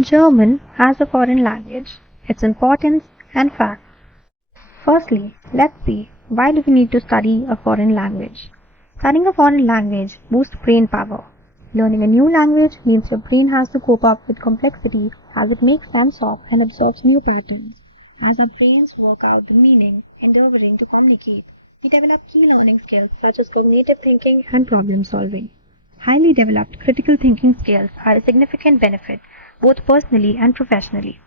German as a foreign language, its importance and facts. Firstly, let's see why do we need to study a foreign language. Studying a foreign language boosts brain power. Learning a new language means your brain has to cope up with complexity as it makes sense of and absorbs new patterns. As our brains work out the meaning, endeavoring to communicate, we develop key learning skills such as cognitive thinking and problem solving. Highly developed critical thinking skills are a significant benefit both personally and professionally.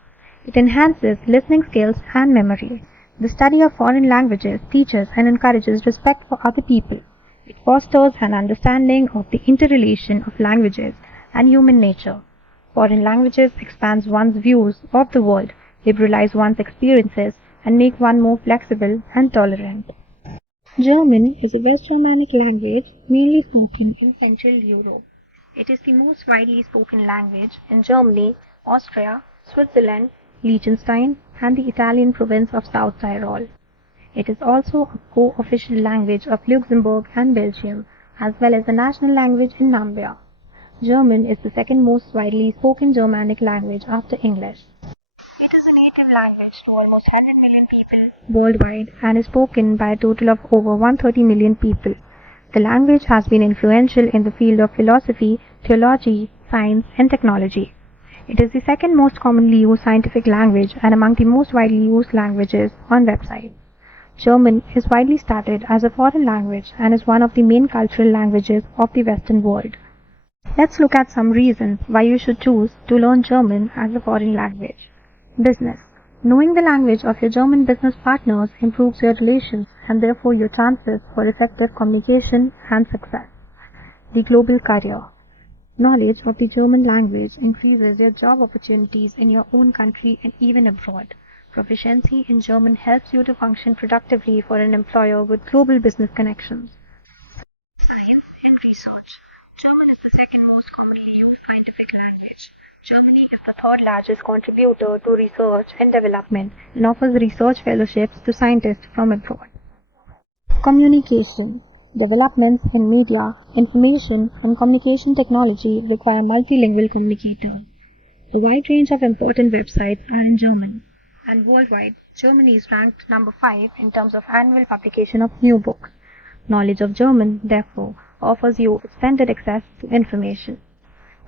It enhances listening skills and memory. The study of foreign languages teaches and encourages respect for other people. It fosters an understanding of the interrelation of languages and human nature. Foreign languages expands one's views of the world, liberalize one's experiences, and make one more flexible and tolerant. German is a West Germanic language mainly spoken in Central Europe. It is the most widely spoken language in Germany, Austria, Switzerland, Liechtenstein, and the Italian province of South Tyrol. It is also a co-official language of Luxembourg and Belgium, as well as the national language in Namibia. German is the second most widely spoken Germanic language after English. It is a native language to almost 100 million people worldwide and is spoken by a total of over 130 million people. The language has been influential in the field of philosophy, theology, science, and technology. It is the second most commonly used scientific language and among the most widely used languages on websites. German is widely studied as a foreign language and is one of the main cultural languages of the Western world. Let's look at some reasons why you should choose to learn German as a foreign language. Business. Knowing the language of your German business partners improves your relations and therefore your chances for effective communication and success. The global career. Knowledge of the German language increases your job opportunities in your own country and even abroad. Proficiency in German helps you to function productively for an employer with global business connections. Science and research. German is the second most commonly used scientific language. Germany is the third largest contributor to research and development and offers research fellowships to scientists from abroad. Communication. Developments in media, information, and communication technology require multilingual communicators. A wide range of important websites are in German. And worldwide, Germany is ranked number 5 in terms of annual publication of new books. Knowledge of German, therefore, offers you extended access to information.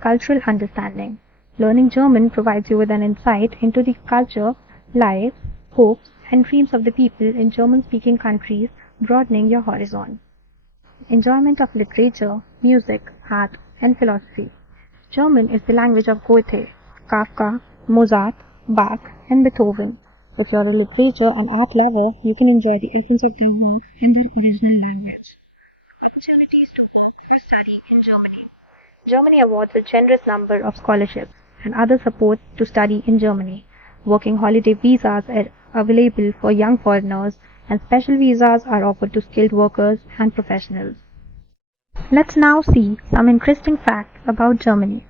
Cultural understanding. Learning German provides you with an insight into the culture, lives, hopes, and dreams of the people in German-speaking countries, broadening your horizon. Enjoyment of literature, music, art, and philosophy. German is the language of Goethe, Kafka, Mozart, Bach, and Beethoven. If you're a literature and art lover, you can enjoy the essence of their work in their original language. Opportunities to work or study in Germany. Germany awards a generous number of scholarships and other support to study in Germany. Working holiday visas are available for young foreigners, and special visas are offered to skilled workers and professionals. Let's now see some interesting facts about Germany.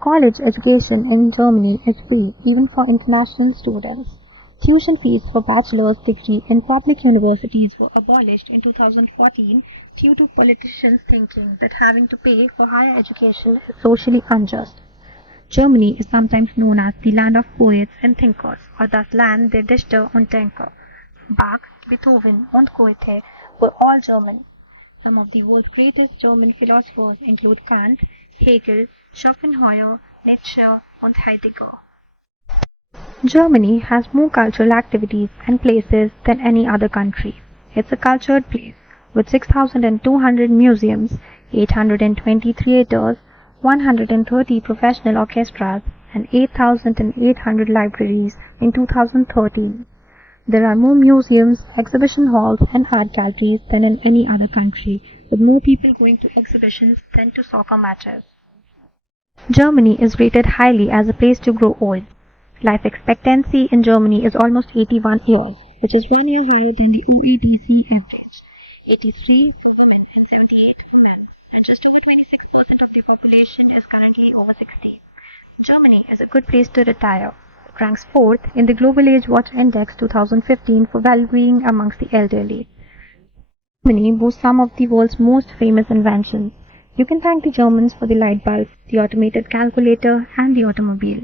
College education in Germany is free even for international students. Tuition fees for bachelor's degree in public universities were abolished in 2014 due to politicians thinking that having to pay for higher education is socially unjust. Germany is sometimes known as the land of poets and thinkers, or das Land der Dichter und Denker. Bach, Beethoven, and Goethe were all German. Some of the world's greatest German philosophers include Kant, Hegel, Schopenhauer, Nietzsche, and Heidegger. Germany has more cultural activities and places than any other country. It's a cultured place with 6,200 museums, 820 theaters, 130 professional orchestras, and 8,800 libraries in 2013. There are more museums, exhibition halls, and art galleries than in any other country, with more people going to exhibitions than to soccer matches. Germany is rated highly as a place to grow old. Life expectancy in Germany is almost 81 years, which is 1 year higher than the OECD average. 83 for women and 78 for men, and just over 26% of the population is currently over 60. Germany is a good place to retire. It ranks 4th in the Global Age Watch Index 2015 for well-being amongst the elderly. Germany boasts some of the world's most famous inventions. You can thank the Germans for the light bulb, the automated calculator, and the automobile.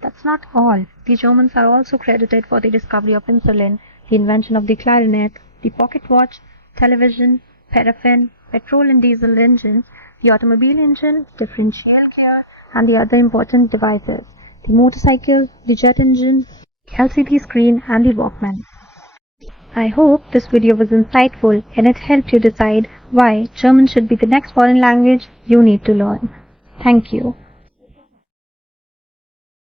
That's not all. The Germans are also credited for the discovery of insulin, the invention of the clarinet, the pocket watch, television, paraffin, petrol and diesel engines, the automobile engine, differential gear, and the other important devices, the motorcycle, the jet engine, the LCD screen, and the Walkman. I hope this video was insightful and it helped you decide why German should be the next foreign language you need to learn. Thank you.